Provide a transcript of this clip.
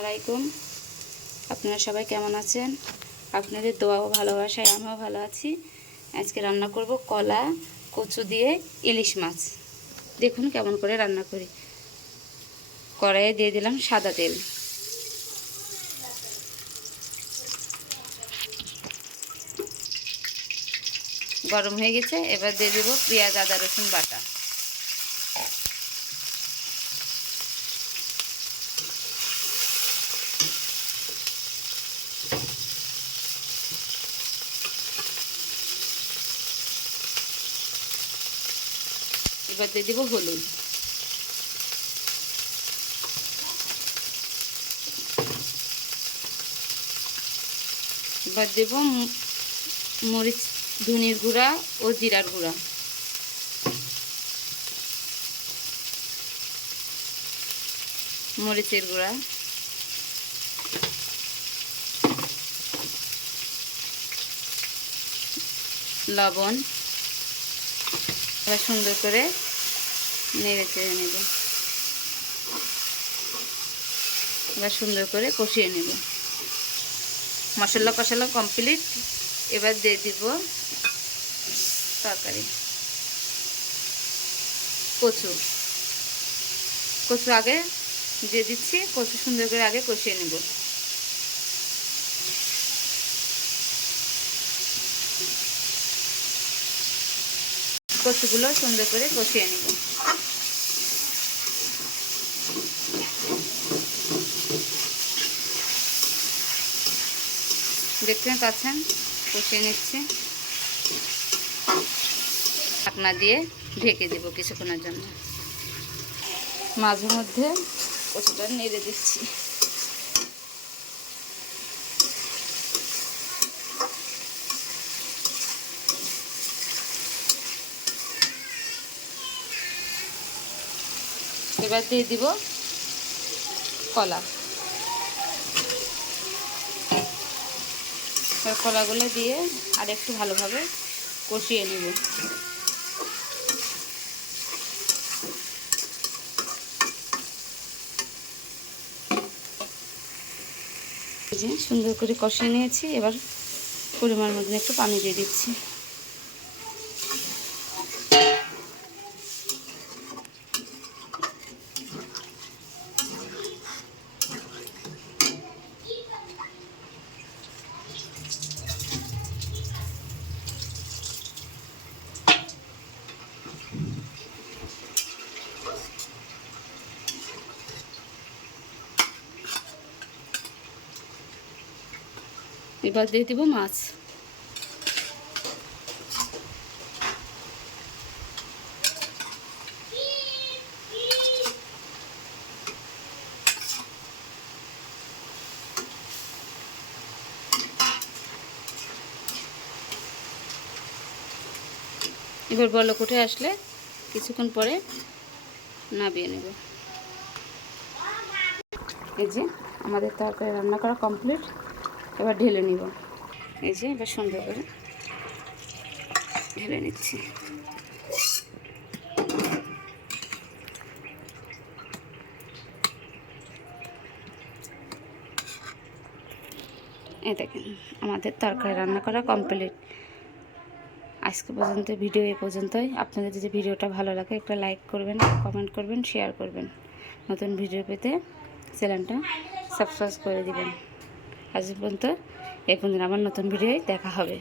আলাইকুম, আপনারা সবাই কেমন আছেন? আপনাদের দোয়া ও ভালোবাসায় আমিও ভালো আছি। আজকে রান্না করব কলা কচু দিয়ে ইলিশ মাছ। দেখুন কেমন করে রান্না করি। কড়াইয়ে দিয়ে দিলাম সাদা তেল। গরম হয়ে গেছে, এবার দিয়ে দেব পেঁয়াজ আদা রসুন বাটা। এবার দিয়ে দেব হলুদ। এবার দেব মরিচ, ধনিয়ার গুঁড়া ও জিরার গুঁড়া। মরিচের গুঁড়া, লবণ। এবার সুন্দর করে নেড়ে চেড়ে নেব। এবার সুন্দর করে কষিয়ে নেব। মশলা কষানো কমপ্লিট। এবার দিয়ে দিব তরকারি। কচু আগে দিয়ে দিচ্ছি। কচু সুন্দর করে আগে কষিয়ে নেব। কচুগুলো সুন্দর করে কষিয়ে নেব। দেখতে পাচ্ছেন কষিয়ে নিচ্ছি। ঢাকনা দিয়ে ঢেকে দেব কিছুক্ষণের জন্য। মাঝে মধ্যে কচুটা নেড়ে দিচ্ছি। এবার দিয়ে দিব কলা। কলাগুলো দিয়ে আর একটু ভালোভাবে কষিয়ে নেব। সুন্দর করে কষিয়ে নিয়েছি। এবার পরিমাণ মতন একটু পানি দিয়ে দিচ্ছি। এবার দিয়ে দিব মাছ। এবার বলক উঠে আসলে কিছুক্ষণ পরে নামিয়ে নেব। এই যে আমাদের তরকারি রান্না করা কমপ্লিট। এবার ঢেলে নিব। এই যে এবার সুন্দর করে ঢেলে নিচ্ছি। এই দেখেন আমাদের তরকারি রান্না করা কমপ্লিট। আজকে পর্যন্ত ভিডিও এই পর্যন্তই। আপনাদের যদি ভিডিওটা ভালো লাগে একটা লাইক করবেন, কমেন্ট করবেন, শেয়ার করবেন। নতুন ভিডিও পেতে চ্যানেলটা সাবস্ক্রাইব করে দিবেন। আজ পর্যন্ত এই পর্যন্ত আবার নতুন ভিডিওয় দেখা হবে।